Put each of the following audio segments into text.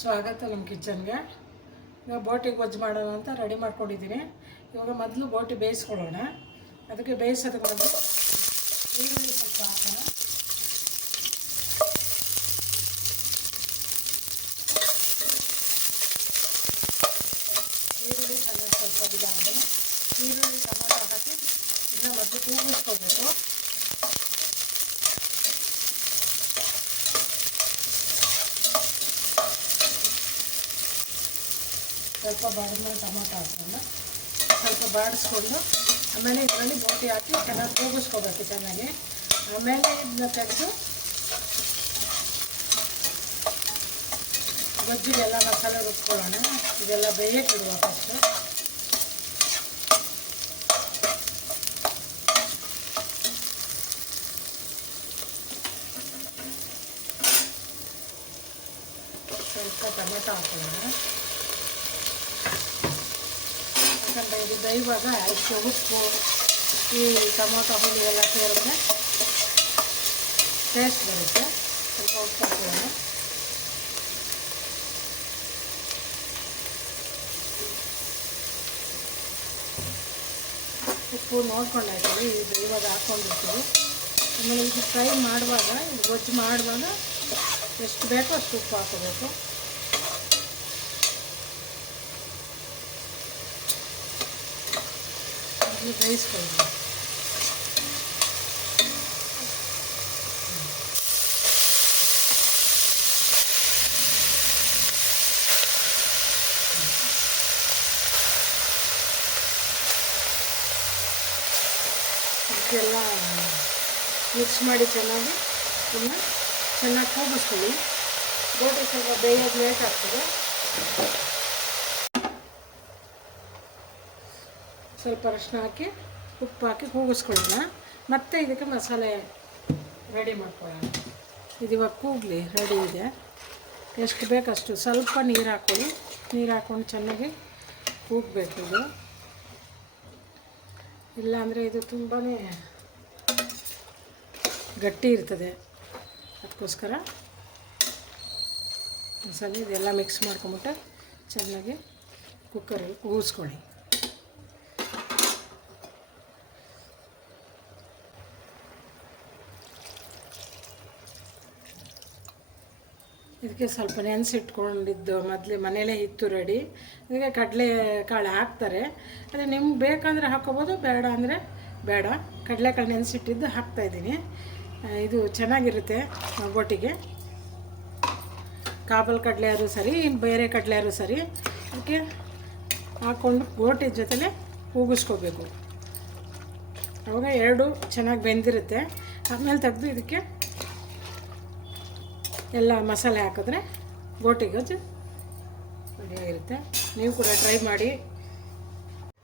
ಸ್ವಾಗತ ನಮ್ಮ ಕಿಚನ್ಗೆ. ಈಗ ಬೋಟಿ ಗೊಜ್ಜು ಮಾಡೋಣ ಅಂತ ರೆಡಿ ಮಾಡ್ಕೊಂಡಿದ್ದೀನಿ. ಇವಾಗ ಮೊದಲು ಬೋಟಿ ಬೇಯಿಸ್ಕೊಳ್ಳೋಣ. ಅದಕ್ಕೆ ಬೇಯಿಸೋದಕ್ಕೆ ಮೊದಲು ಈರುಳ್ಳಿ ಸ್ವಲ್ಪ ಹಾಕೋಣ. ಈರುಳ್ಳಿ ಸ್ವಲ್ಪ ಇದಾದ್ಮೇಲೆ ಈರುಳ್ಳಿ ಟೊಮೊಟೊ ಹಾಕಿ ಇದನ್ನ ಮೊದಲು ಕೂಗಿಸ್ಕೊಳ್ಬೇಕು. ಸ್ವಲ್ಪ ಬಾಡಿದ್ಮೇಲೆ ಟೊಮೊಟೊ ಹಾಕ್ಕೊಂಡು ಸ್ವಲ್ಪ ಬಾಡಿಸ್ಕೊಂಡು ಆಮೇಲೆ ಇದರಲ್ಲಿ ಬೋಟಿ ಹಾಕಿ ಚೆನ್ನಾಗಿ ಕೂಗಿಸ್ಕೋಬೇಕು ಚೆನ್ನಾಗಿ. ಆಮೇಲೆ ಇದನ್ನ ತೆಗೆದು ಗೊಜ್ಜಿಗೆಲ್ಲ ಮಸಾಲೆ ರುಬ್ಕೊಳ್ಳೋಣ. ಇದೆಲ್ಲ ಬೇಯಕ್ಕೆ ಇಡುವ ಫಸ್ಟು. ಸ್ವಲ್ಪ ಟೊಮೆಟೊ ಹಾಕೊಳ್ಳೋಣ. ಯಾಕಂದರೆ ಇದು ಬೇಯುವಾಗ ಅದಕ್ಕೆ ಉಪ್ಪು ಈ ಟೊಮೊಟೊ ಹುಳಿ ಎಲ್ಲ ಸೇರಿದ್ರೆ ಟೇಸ್ಟ್ ಬರುತ್ತೆ. ಸ್ವಲ್ಪ ಉಪ್ಪು ಹಾಕೋಣ. ಉಪ್ಪು ನೋಡ್ಕೊಂಡು ಹಾಕ್ತೀವಿ. ಇದು ಇವಾಗ ಹಾಕ್ಕೊಂಡಿರ್ತೀವಿ. ಆಮೇಲೆ ಇದು ಫ್ರೈ ಮಾಡುವಾಗ ಗೊಜ್ಜು ಮಾಡುವಾಗ ಎಷ್ಟು ಬೇಕೋ ಅಷ್ಟು ಉಪ್ಪು ಹಾಕೋಬೇಕು. ಬೇಯಿಸ್ಕೊಳ್ಳಿ. ಇದಕ್ಕೆಲ್ಲ ಮಿಕ್ಸ್ ಮಾಡಿ ಚೆನ್ನಾಗಿ ಇನ್ನು ಚೆನ್ನಾಗಿ ಕೂಗಿಸ್ಕೊಳ್ಳಿ. ಬೋಟಿ ಸ್ವಲ್ಪ ಬೇಯೋದು ಲೇಟ್ ಆಗ್ತದೆ. ಸ್ವಲ್ಪ ಅರಿಶಿನ ಹಾಕಿ ಉಪ್ಪು ಹಾಕಿ ಕೂಗಿಸ್ಕೊಳ್ಳೋಣ. ಮತ್ತು ಇದಕ್ಕೆ ಮಸಾಲೆ ರೆಡಿ ಮಾಡ್ಕೊಳ್ಳೋಣ. ಇದು ಇವಾಗ ಕೂಗಲಿ ರೆಡಿ ಇದೆ. ಎಷ್ಟು ಬೇಕಷ್ಟು ಸ್ವಲ್ಪ ನೀರು ಹಾಕ್ಕೊಳ್ಳಿ. ನೀರು ಹಾಕ್ಕೊಂಡು ಚೆನ್ನಾಗಿ ಕೂಗಬೇಕು. ಇದು ಇಲ್ಲಾಂದರೆ ಇದು ತುಂಬಾ ಗಟ್ಟಿ ಇರ್ತದೆ. ಅದಕ್ಕೋಸ್ಕರ ಮಸಾಲೆ ಇದೆಲ್ಲ ಮಿಕ್ಸ್ ಮಾಡ್ಕೊಂಬಿಟ್ಟು ಚೆನ್ನಾಗಿ ಕುಕ್ಕರಲ್ಲಿ ಕೂಗಿಸ್ಕೊಳ್ಳಿ. ಇದಕ್ಕೆ ಸ್ವಲ್ಪ ನೆನೆಸಿಟ್ಕೊಂಡಿದ್ದು ಮೊದಲೇ ಮನೇಲೇ ಇತ್ತು ರೆಡಿ. ಇದಕ್ಕೆ ಕಡಲೆ ಕಾಳು ಹಾಕ್ತಾರೆ. ಅದೇ ನಿಮ್ಗೆ ಬೇಕಂದರೆ ಹಾಕ್ಕೋಬೋದು, ಬೇಡ ಅಂದರೆ ಬೇಡ. ಕಡಲೆಕಾಳು ನೆನೆಸಿಟ್ಟಿದ್ದು ಹಾಕ್ತಾಯಿದ್ದೀನಿ. ಇದು ಚೆನ್ನಾಗಿರುತ್ತೆ ಬೋಟಿಗೆ. ಕಾಬಲ್ ಕಡಲೆ ಆದರೂ ಸರಿ, ಬೇರೆ ಕಡಲೆ ಆದರೂ ಸರಿ, ಅದಕ್ಕೆ ಹಾಕ್ಕೊಂಡು ಬೋಟಿ ಜೊತೆಲೇ ಕೂಗಿಸ್ಕೋಬೇಕು. ಅವಾಗ ಎರಡು ಚೆನ್ನಾಗಿ ಬೆಂದಿರುತ್ತೆ. ಆಮೇಲೆ ತೆಗೆದು ಇದಕ್ಕೆ ಎಲ್ಲ ಮಸಾಲೆ ಹಾಕಿದ್ರೆ ಬೋಟಿ ಗೊಜ್ಜು ರೆಡಿಯಾಗಿರುತ್ತೆ. ನೀವು ಕೂಡ ಟ್ರೈ ಮಾಡಿ.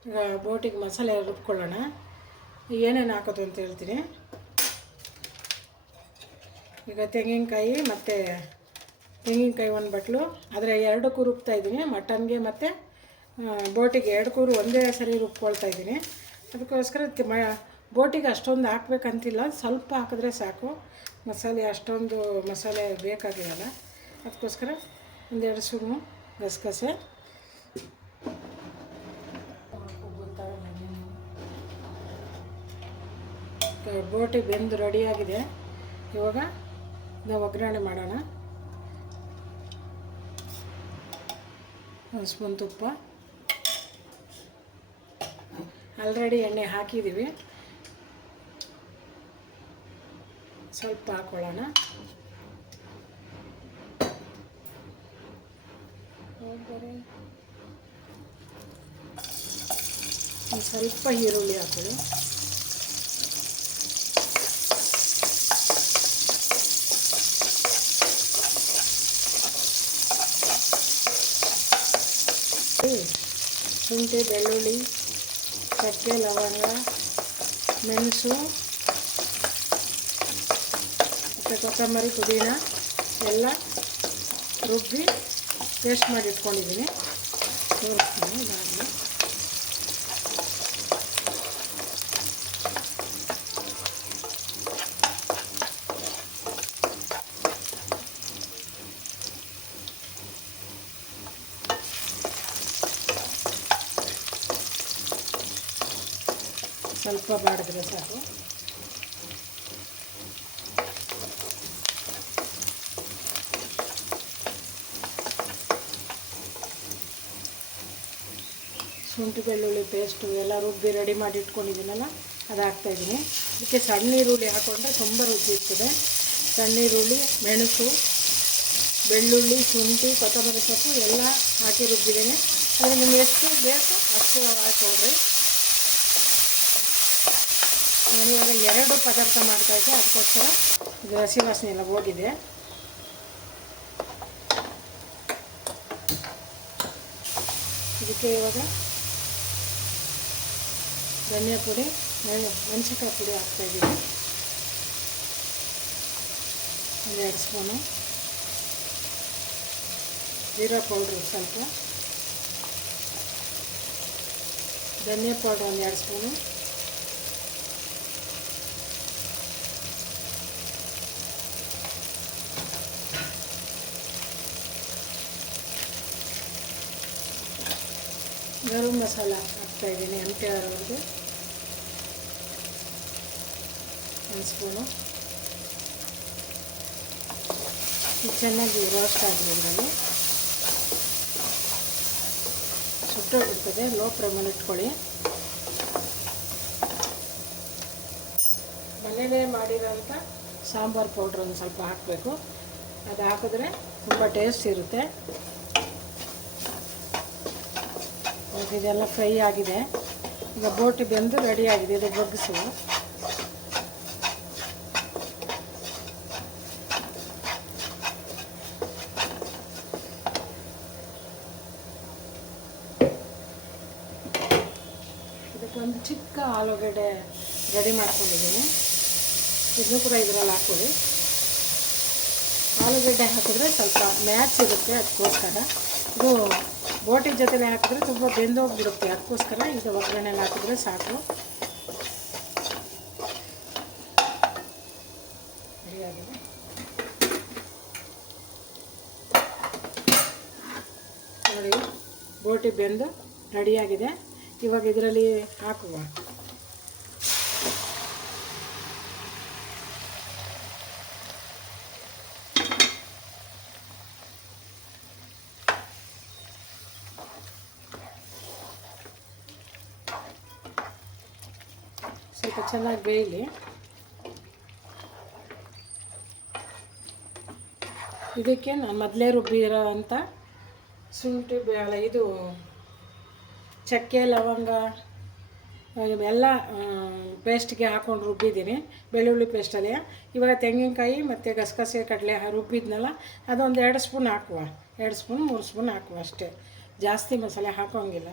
ಈಗ ಬೋಟಿಗೆ ಮಸಾಲೆ ರುಬ್ಕೊಳ್ಳೋಣ. ಏನೇನು ಹಾಕೋದು ಅಂತ ಹೇಳ್ತೀನಿ. ಈಗ ತೆಂಗಿನಕಾಯಿ ಮತ್ತು ತೆಂಗಿನಕಾಯಿ ಒಂದು ಬಟ್ಲು, ಆದರೆ ಎರಡಕ್ಕೂ ರುಬ್ತಾಯಿದ್ದೀನಿ. ಮಟನ್ಗೆ ಮತ್ತು ಬೋಟಿಗೆ ಎರಡಕ್ಕೂ ಒಂದೇ ಸರಿ ರುಬ್ಕೊಳ್ತಾಯಿದ್ದೀನಿ. ಅದಕ್ಕೋಸ್ಕರ ಬೋಟಿಗೆ ಅಷ್ಟೊಂದು ಹಾಕ್ಬೇಕಂತಿಲ್ಲ, ಸ್ವಲ್ಪ ಹಾಕಿದ್ರೆ ಸಾಕು. ಮಸಾಲೆ ಅಷ್ಟೊಂದು ಮಸಾಲೆ ಬೇಕಾಗಿರಲ್ಲ. ಅದಕ್ಕೋಸ್ಕರ ಒಂದೆರಡು ಸ್ಪೂನು ಗಸಗಸೆ, ಬೋಟಿ ಬೆಂದು ರೆಡಿಯಾಗಿದೆ. ಇವಾಗ ನಾವು ಒಗ್ಗರಣೆ ಮಾಡೋಣ. ಒಂದು ಸ್ಪೂನ್ ತುಪ್ಪ, ಆಲ್ರೆಡಿ ಎಣ್ಣೆ ಹಾಕಿದ್ದೀವಿ, ಸ್ವಲ್ಪ ಹಾಕೊಳ್ಳೋಣ. ಒಂದು ಸ್ವಲ್ಪ ಈರುಳ್ಳಿ ಹಾಕೊಳ್ಳಿ. ಶುಂಠಿ, ಬೆಳ್ಳುಳ್ಳಿ, ಚಕ್ಕೆ, ಲವಂಗ, ಮೆಣಸು ಮತ್ತು ಕೊತ್ತಂಬರಿ, ಪುದೀನ ಎಲ್ಲ ರುಬ್ಬಿ ಪೇಸ್ಟ್ ಮಾಡಿ ಇಟ್ಕೊಂಡಿದ್ದೀನಿ. ತೋರಿಸ್ತೀನಿ ಇದಾಗಲಿ. ಸ್ವಲ್ಪ ಬಾಡಿದ್ರೆ ಸಾಕು. ಶುಂಠಿ ಬೆಳ್ಳುಳ್ಳಿ ಪೇಸ್ಟು ಎಲ್ಲ ರುಬ್ಬಿ ರೆಡಿ ಮಾಡಿ ಇಟ್ಕೊಂಡಿದ್ದೀನಲ್ಲ ಅದು ಹಾಕ್ತಾಯಿದ್ದೀನಿ. ಇದಕ್ಕೆ ಸಣ್ಣ ಈರುಳ್ಳಿ ಹಾಕ್ಕೊಂಡ್ರೆ ತುಂಬ ರುಚಿ ಇರ್ತದೆ. ಸಣ್ಣ ಈರುಳ್ಳಿ, ಮೆಣಸು, ಬೆಳ್ಳುಳ್ಳಿ, ಶುಂಠಿ, ಕೊತ್ತಂಬರಿ ಸೊಪ್ಪು ಎಲ್ಲ ಹಾಕಿ ರುಬ್ಬಿದ್ದೀನಿ. ಆದರೆ ನಿಮ್ಗೆ ಎಷ್ಟು ಬೇಕು ಅಷ್ಟು ಹಾಕ್ಕೊಳ್ರಿ. ನಾನಿವಾಗ 2 ಪದಾರ್ಥ ಮಾಡ್ತಾಯಿದ್ದೆ, ಅದಕ್ಕೋಸ್ಕರ ಇದು ಹಸಿ ವಾಸನೆ ಎಲ್ಲ ಹೋಗಿದೆ. ಇದಕ್ಕೆ ಇವಾಗ ಧನಿಯಾ ಪುಡಿ, ಮೆಣಸಿನ್ಕಾಯಿ ಪುಡಿ ಹಾಕ್ತಾಯಿದ್ದೀನಿ, 2 ಸ್ಪೂನು. ಜೀರಾ ಪೌಡ್ರು ಸ್ವಲ್ಪ, ಧನಿಯಾ ಪೌಡ್ರ್ 2 ಸ್ಪೂನು, ಗರಂ ಮಸಾಲ ಹಾಕ್ತಾಯಿದ್ದೀನಿ, MTR ಅವ್ರದ್ದು 1 ಸ್ಪೂನು. ಇದು ಚೆನ್ನಾಗಿ ರೋಸ್ಟ್ ಆಗಿದೆ. ಇದರಲ್ಲಿ ಸುಟ್ಟೋಗಿರ್ತದೆ, ಲೋ ಫ್ಲೇಮಲ್ಲಿ ಇಟ್ಕೊಳ್ಳಿ. ಮನೆಯಲ್ಲೇ ಮಾಡಿರೋಂಥ ಸಾಂಬಾರು ಪೌಡ್ರ್ ಒಂದು ಸ್ವಲ್ಪ ಹಾಕಬೇಕು. ಅದು ಹಾಕಿದ್ರೆ ತುಂಬ ಟೇಸ್ಟ್ ಇರುತ್ತೆ. ಇದೆಲ್ಲ ಫ್ರೈ ಆಗಿದೆ. ಈಗ ಬೋಟಿ ಬೆಂದು ರೆಡಿ ಆಗಿದೆ. ಇದು ಬಗ್ಗಿಸು. ಇದಕ್ಕೊಂದು ಚಿಕ್ಕ ಆಲೂಗಡ್ಡೆ ರೆಡಿ ಮಾಡ್ಕೊಂಡಿದ್ದೀನಿ. ಇದನ್ನು ಕೂಡ ಇದರಲ್ಲಿ ಹಾಕ್ಕೊಳ್ಳಿ. ಆಲೂಗಡ್ಡೆ ಹಾಕಿದ್ರೆ ಸ್ವಲ್ಪ ಮ್ಯಾಚ್ ಇರುತ್ತೆ, ಅದಕ್ಕೋಸ್ಕರ. ಇದು ಬೋಟಿ ಜೊತೆಲೆ ಹಾಕಿದ್ರೆ ತುಂಬ ಬೆಂದೋಗಿಬಿಡುತ್ತೆ, ಅದಕ್ಕೋಸ್ಕರ ಇದು ಒಗ್ಗರಣೆಲ್ಲ ಹಾಕಿದ್ರೆ ಸಾಕು. ಸರಿಯಾಗಿದೆ. ನೋಡಿ, ಬೋಟಿ ಬೆಂದು ರೆಡಿಯಾಗಿದೆ. ಇವಾಗ ಇದರಲ್ಲಿ ಹಾಕುವ. ಸ್ವಲ್ಪ ಚೆನ್ನಾಗಿ ಬೇಯಲಿ. ಇದಕ್ಕೆ ನಾನು ಮೊದಲೇ ರುಬ್ಬಿರೋ ಅಂಥ ಶುಂಠಿ ಇದು ಚಕ್ಕೆ, ಲವಂಗ ಇವೆಲ್ಲ ಪೇಸ್ಟ್ಗೆ ಹಾಕ್ಕೊಂಡು ರುಬ್ಬಿದ್ದೀನಿ, ಬೆಳ್ಳುಳ್ಳಿ ಪೇಸ್ಟಲ್ಲಿ. ಇವಾಗ ತೆಂಗಿನಕಾಯಿ ಮತ್ತು ಗಸಗಸೆ ಕಡಲೆ ರುಬ್ಬಿದ್ನಲ್ಲ, ಅದೊಂದು 2 ಸ್ಪೂನ್ ಹಾಕುವ. 2 ಸ್ಪೂನ್ 3 ಸ್ಪೂನ್ ಹಾಕುವ ಅಷ್ಟೇ, ಜಾಸ್ತಿ ಮಸಾಲೆ ಹಾಕೋಂಗಿಲ್ಲ.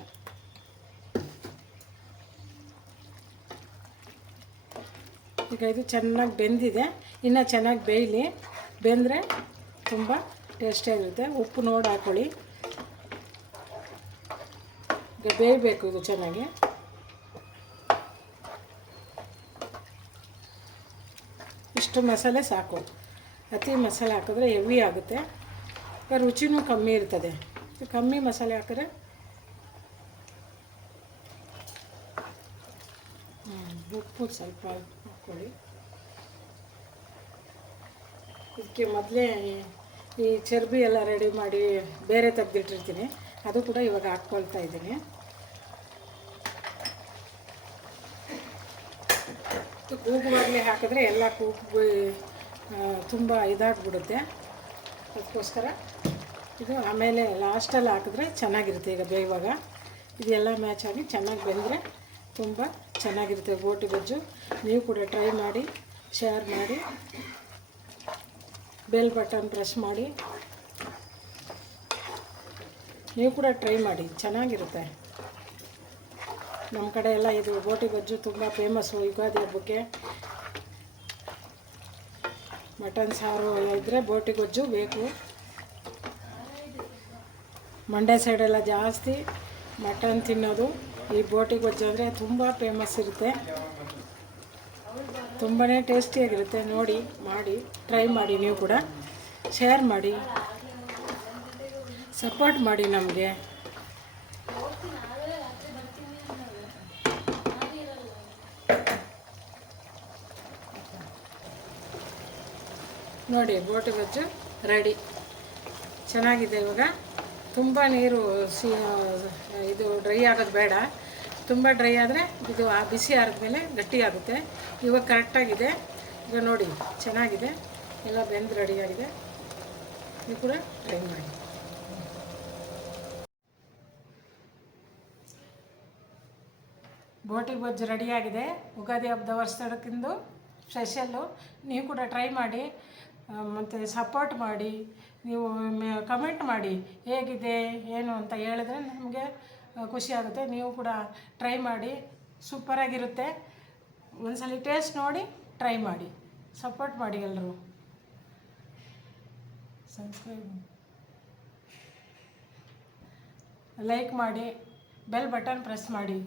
ಈಗ ಇದು ಚೆನ್ನಾಗಿ ಬೆಂದಿದೆ, ಇನ್ನು ಚೆನ್ನಾಗಿ ಬೇಯಲಿ. ಬೆಂದರೆ ತುಂಬ ಟೇಸ್ಟಿಯಾಗಿರುತ್ತೆ. ಉಪ್ಪು ನೋಡಿ ಹಾಕ್ಕೊಳ್ಳಿ. ಈಗ ಬೇಯಬೇಕು ಇದು ಚೆನ್ನಾಗಿ. ಇಷ್ಟು ಮಸಾಲೆ ಸಾಕು. ಅತಿ ಮಸಾಲೆ ಹಾಕಿದ್ರೆ ಹೆವಿ ಆಗುತ್ತೆ, ರುಚಿನೂ ಕಮ್ಮಿ ಇರ್ತದೆ. ಕಮ್ಮಿ ಮಸಾಲೆ ಹಾಕಿದ್ರೆ ಉಪ್ಪು ಸ್ವಲ್ಪ ಹಾಕ್ಕೊಳ್ಳಿ. ಇದಕ್ಕೆ ಮೊದಲೇ ಈ ಚರ್ಬಿ ಎಲ್ಲ ರೆಡಿ ಮಾಡಿ ಬೇರೆ ತೆಗೆದಿಟ್ಟಿರ್ತೀನಿ, ಅದು ಕೂಡ ಇವಾಗ ಹಾಕ್ಕೊಳ್ತಾ ಇದ್ದೀನಿ. ಕೂಗುವಾಗಲೇ ಹಾಕಿದ್ರೆ ಎಲ್ಲ ಕೂಗು ತುಂಬ ಇದಾಗಿಬಿಡುತ್ತೆ, ಅದಕ್ಕೋಸ್ಕರ ಇದು ಆಮೇಲೆ ಲಾಸ್ಟಲ್ಲಿ ಹಾಕಿದ್ರೆ ಚೆನ್ನಾಗಿರುತ್ತೆ. ಈಗ ಬೇಯುವಾಗ ಇದೆಲ್ಲ ಮ್ಯಾಚ್ ಆಗಿ ಚೆನ್ನಾಗಿ ಬೆಂದರೆ ತುಂಬ ಚೆನ್ನಾಗಿರುತ್ತೆ ಬೋಟಿ ಗೊಜ್ಜು. ನೀವು ಕೂಡ ಟ್ರೈ ಮಾಡಿ, ಶೇರ್ ಮಾಡಿ, ಬೆಲ್ ಬಟನ್ ಪ್ರೆಸ್ ಮಾಡಿ. ನೀವು ಕೂಡ ಟ್ರೈ ಮಾಡಿ, ಚೆನ್ನಾಗಿರುತ್ತೆ. ನಮ್ಮ ಕಡೆ ಎಲ್ಲ ಇದು ಬೋಟಿ ಗೊಜ್ಜು ತುಂಬ ಫೇಮಸ್ಸು. ಯುಗಾದಿ ಹಬ್ಬಕ್ಕೆ ಮಟನ್ ಸಾರು ಇದ್ದರೆ ಬೋಟಿ ಗೊಜ್ಜು ಬೇಕು. ಮಂಡ್ಯ ಸೈಡೆಲ್ಲ ಜಾಸ್ತಿ ಮಟನ್ ತಿನ್ನೋದು. ಈ ಬೋಟಿ ಗೊಜ್ಜು ಅಂದರೆ ತುಂಬ ಫೇಮಸ್ ಇರುತ್ತೆ, ತುಂಬಾ ಟೇಸ್ಟಿಯಾಗಿರುತ್ತೆ. ನೋಡಿ, ಮಾಡಿ, ಟ್ರೈ ಮಾಡಿ. ನೀವು ಕೂಡ ಶೇರ್ ಮಾಡಿ, ಸಪೋರ್ಟ್ ಮಾಡಿ ನಮಗೆ. ನೋಡಿ ಬೋಟಿ ಗೊಜ್ಜು ರೆಡಿ. ಚೆನ್ನಾಗಿದೆ. ಇವಾಗ ತುಂಬ ನೀರು ಇದು ಡ್ರೈ ಆಗೋದು ಬೇಡ. ತುಂಬ ಡ್ರೈ ಆದರೆ ಇದು ಆ ಬಿಸಿ ಆರಿದ್ಮೇಲೆ ಗಟ್ಟಿಯಾಗುತ್ತೆ. ಇವಾಗ ಕರೆಕ್ಟಾಗಿದೆ. ಈಗ ನೋಡಿ ಚೆನ್ನಾಗಿದೆ, ಎಲ್ಲ ಬೆಂದು ರೆಡಿಯಾಗಿದೆ. ನೀವು ಕೂಡ ಟ್ರೈ ಮಾಡಿ. ಬೋಟಿ ಗೊಜ್ಜು ರೆಡಿಯಾಗಿದೆ. ಯುಗಾದಿ ಹಬ್ಬದ ವರ್ಷಕ್ಕಿಂದು ಸ್ಪೆಷಲ್ಲು. ನೀವು ಕೂಡ ಟ್ರೈ ಮಾಡಿ ಮತ್ತು ಸಪೋರ್ಟ್ ಮಾಡಿ. ನೀವು ಕಮೆಂಟ್ ಮಾಡಿ ಹೇಗಿದೆ ಏನು ಅಂತ ಹೇಳಿದ್ರೆ ನಮಗೆ ಖುಷಿಯಾಗುತ್ತೆ. ನೀವು ಕೂಡ ಟ್ರೈ ಮಾಡಿ, ಸೂಪರಾಗಿರುತ್ತೆ. ಒಂದ್ಸಲ ಟೇಸ್ಟ್ ನೋಡಿ ಟ್ರೈ ಮಾಡಿ, ಸಪೋರ್ಟ್ ಮಾಡಿ. ಎಲ್ಲರೂ ಸಬ್ಸ್ಕ್ರೈಬ್, ಲೈಕ್ ಮಾಡಿ, ಬೆಲ್ ಬಟನ್ ಪ್ರೆಸ್ ಮಾಡಿ.